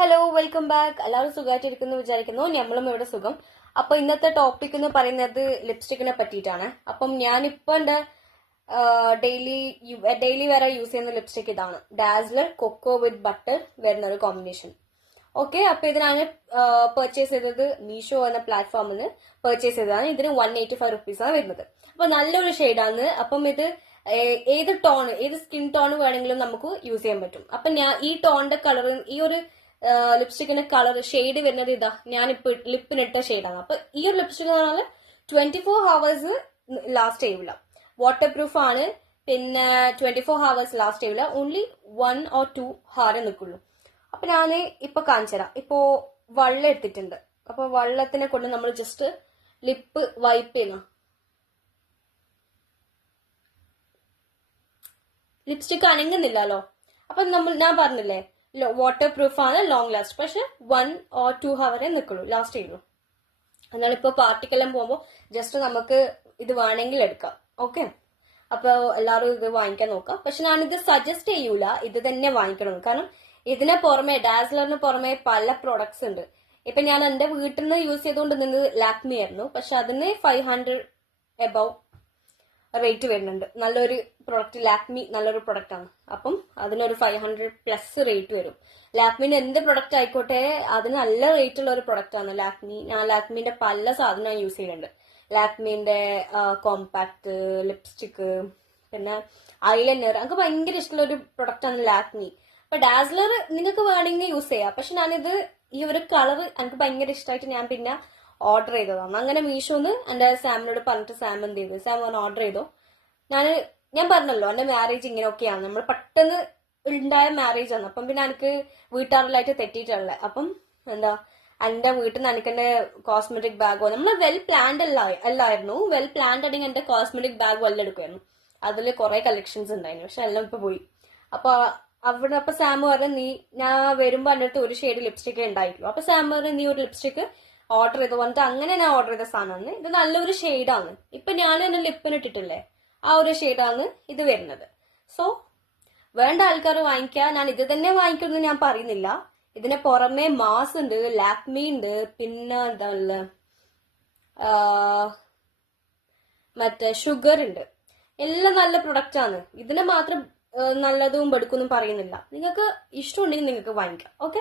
Hello welcome back. എല്ലാവരും സുഖമായിട്ടിരിക്കുന്നു വിചാരിക്കുന്നു. നമ്മളും ഇവിടെ സുഖം. അപ്പൊ ഇന്നത്തെ ടോപ്പിക് എന്ന് പറയുന്നത് ലിപ്സ്റ്റിക്കിനെ പറ്റിയിട്ടാണ്. അപ്പം ഞാനിപ്പോ എന്റെ ഡെയിലി വരെ യൂസ് ചെയ്യുന്ന ലിപ്സ്റ്റിക് ഇതാണ്. ഡാസ്ലർ കൊക്കോ വിത്ത് ബട്ടർ വരുന്ന ഒരു കോമ്പിനേഷൻ. ഓക്കെ, അപ്പൊ ഇതിനാണ് പർച്ചേസ് ചെയ്തത്. മീഷോ എന്ന പ്ലാറ്റ്ഫോമിൽ പർച്ചേസ് ചെയ്തതാണ്. ഇതിന് 185 റുപ്പീസാണ് വരുന്നത്. അപ്പൊ നല്ലൊരു ഷെയ്ഡാണ്. അപ്പം ഇത് ഏത് സ്കിൻ ടോൺ വേണമെങ്കിലും നമുക്ക് യൂസ് ചെയ്യാൻ പറ്റും. അപ്പൊ ഞാൻ ഈ ടോണിന്റെ കളർ, ഈ ഒരു ലിപ്സ്റ്റിക്കിന്റെ കളർ ഷെയ്ഡ് വരുന്നത് ഇതാ, ഞാനിപ്പോ ലിപ്പിനിട്ട ഷെയ്ഡാണ്. അപ്പൊ ഈ ഒരു ലിപ്സ്റ്റിക് എന്ന് പറഞ്ഞാൽ 24 ഹവേഴ്സ് ലാസ്റ്റ് ചെയ്യില്ല. വാട്ടർ പ്രൂഫ് ആണ്. പിന്നെ 24 ഹവേഴ്സ് ലാസ്റ്റ് ചെയ്യില്ല. ഓൺലി 1 or 2 ഹാരെ നിൽക്കുള്ളൂ. അപ്പൊ ഞാൻ ഇപ്പൊ കാണിച്ചുതരാം. ഇപ്പോ വെള്ളം എടുത്തിട്ടുണ്ട്. അപ്പൊ വെള്ളത്തിനെ കൊണ്ട് നമ്മൾ ജസ്റ്റ് ലിപ്പ് വൈപ്പ് ചെയ്യുന്ന ലിപ്സ്റ്റിക് അനങ്ങുന്നില്ലല്ലോ. അപ്പൊ ഞാൻ പറഞ്ഞില്ലേ, വാട്ടർ പ്രൂഫ് ആണ്, ലോങ് ലാസ്റ്റ്. പക്ഷെ 1 or 2 ഹവറേ നിൽക്കുള്ളൂ, ലാസ്റ്റ് ചെയ്യുള്ളൂ. എന്നാൽ ഇപ്പോൾ പാർട്ടിക്കെല്ലാം പോകുമ്പോൾ ജസ്റ്റ് നമുക്ക് ഇത് വേണമെങ്കിൽ എടുക്കാം. ഓക്കെ, അപ്പോൾ എല്ലാവരും ഇത് വാങ്ങിക്കാൻ നോക്കാം. പക്ഷെ ഞാനിത് സജസ്റ്റ് ചെയ്യൂല ഇത് തന്നെ വാങ്ങിക്കണം. കാരണം ഇതിന് പുറമെ, ഡാസ്ലറിന് പുറമെ പല പ്രോഡക്ട്സ് ഉണ്ട്. ഇപ്പൊ ഞാൻ എന്റെ വീട്ടിൽ നിന്ന് യൂസ് ചെയ്തുകൊണ്ട് നിന്നത് ലാക്മി ആയിരുന്നു. പക്ഷെ അതിന് 500 എബവ് റേറ്റ് വരുന്നുണ്ട്. നല്ലൊരു പ്രൊഡക്റ്റ്, ലാക്മി നല്ലൊരു പ്രൊഡക്റ്റ് ആണ്. അപ്പം അതിനൊരു 500+ റേറ്റ് വരും. ലാക്മിന്റെ എന്ത് പ്രൊഡക്റ്റ് ആയിക്കോട്ടെ അതിന് നല്ല റേറ്റ് ഉള്ള ഒരു പ്രൊഡക്റ്റ് ആണ് ലാക്മി. ഞാൻ ലാക്മിന്റെ പല സാധനവും യൂസ് ചെയ്യുന്നുണ്ട്. ലാക്മിന്റെ കോമ്പാക്ട് ലിപ്സ്റ്റിക്ക്, പിന്നെ ഐലൈനർ, എനിക്ക് ഭയങ്കര ഇഷ്ടമുള്ള ഒരു പ്രൊഡക്റ്റ് ആണ് ലാക്മി. അപ്പൊ ഡാസ്ലർ നിങ്ങൾക്ക് വേണമെങ്കിൽ യൂസ് ചെയ്യാം. പക്ഷെ ഞാനിത് ഈ ഒരു കളർ എനിക്ക് ഭയങ്കര ഇഷ്ടമായിട്ട് ഞാൻ പിന്നെ ഓർഡർ ചെയ്തതാണ്. അങ്ങനെ മീഷോന്ന് എന്റെ സാമിനോട് പറഞ്ഞിട്ട് സാം എന്ത് ചെയ്തു, സാം ഓർഡർ ചെയ്തു. ഞാൻ പറഞ്ഞല്ലോ എന്റെ മാരേജ് ഇങ്ങനെയൊക്കെയാണ്. നമ്മൾ പെട്ടെന്ന് ഉണ്ടായ മാരേജ് ആണ്. അപ്പം പിന്നെ എനിക്ക് വീട്ടുകാരിലായിട്ട് തെറ്റിയിട്ടുള്ളത്. അപ്പം എന്താ, എന്റെ വീട്ടിൽ നിന്ന് എനിക്ക് എന്റെ കോസ്മെറ്റിക് ബാഗോ, നമ്മൾ വെൽ പ്ലാൻഡ് അല്ലായിരുന്നു. വെൽ പ്ലാൻഡ് ആണെങ്കിൽ എന്റെ കോസ്മെറ്റിക് ബാഗ് വല്ല എടുക്കുമായിരുന്നു. അതിൽ കുറെ കളക്ഷൻസ് ഉണ്ടായിരുന്നു. പക്ഷെ എല്ലാം ഇപ്പൊ പോയി. അപ്പൊ അപ്പൊ സാം പറഞ്ഞു, ഞാൻ വരുമ്പോ എന്റെ അടുത്ത് ഒരു ഷെയ്ഡ് ലിപ്സ്റ്റിക് ഉണ്ടായിട്ടുള്ളൂ. അപ്പൊ സാം പറഞ്ഞു, നീ ഒരു ലിപ്സ്റ്റിക് ഓർഡർ ചെയ്ത് വന്നിട്ട് അങ്ങനെ ഞാൻ ഓർഡർ ചെയ്ത സാധനമാണ്. ഇത് നല്ലൊരു ഷെയ്ഡാണ്. ഇപ്പൊ ഞാൻ എന്റെ ലിപ്പിന് ഇട്ടിട്ടില്ലേ, ആ ഒരു ഷെയ്ഡാണ് ഇത് വരുന്നത്. സോ വേണ്ട ആൾക്കാർ വാങ്ങിക്കുക. ഞാൻ ഇത് തന്നെ വാങ്ങിക്കുമെന്ന് ഞാൻ പറയുന്നില്ല. ഇതിന് പുറമെ മാസ് ഉണ്ട്, ലാക്മി ഉണ്ട്, പിന്നെ എന്താ മറ്റേ ഷുഗർ ഉണ്ട്. എല്ലാം നല്ല പ്രൊഡക്റ്റ് ആണ്. ഇതിനെ മാത്രം നല്ലതും എടുക്കൊന്നും പറയുന്നില്ല. നിങ്ങൾക്ക് ഇഷ്ടമുണ്ടെങ്കിൽ നിങ്ങൾക്ക് വാങ്ങിക്കാം. ഓക്കെ.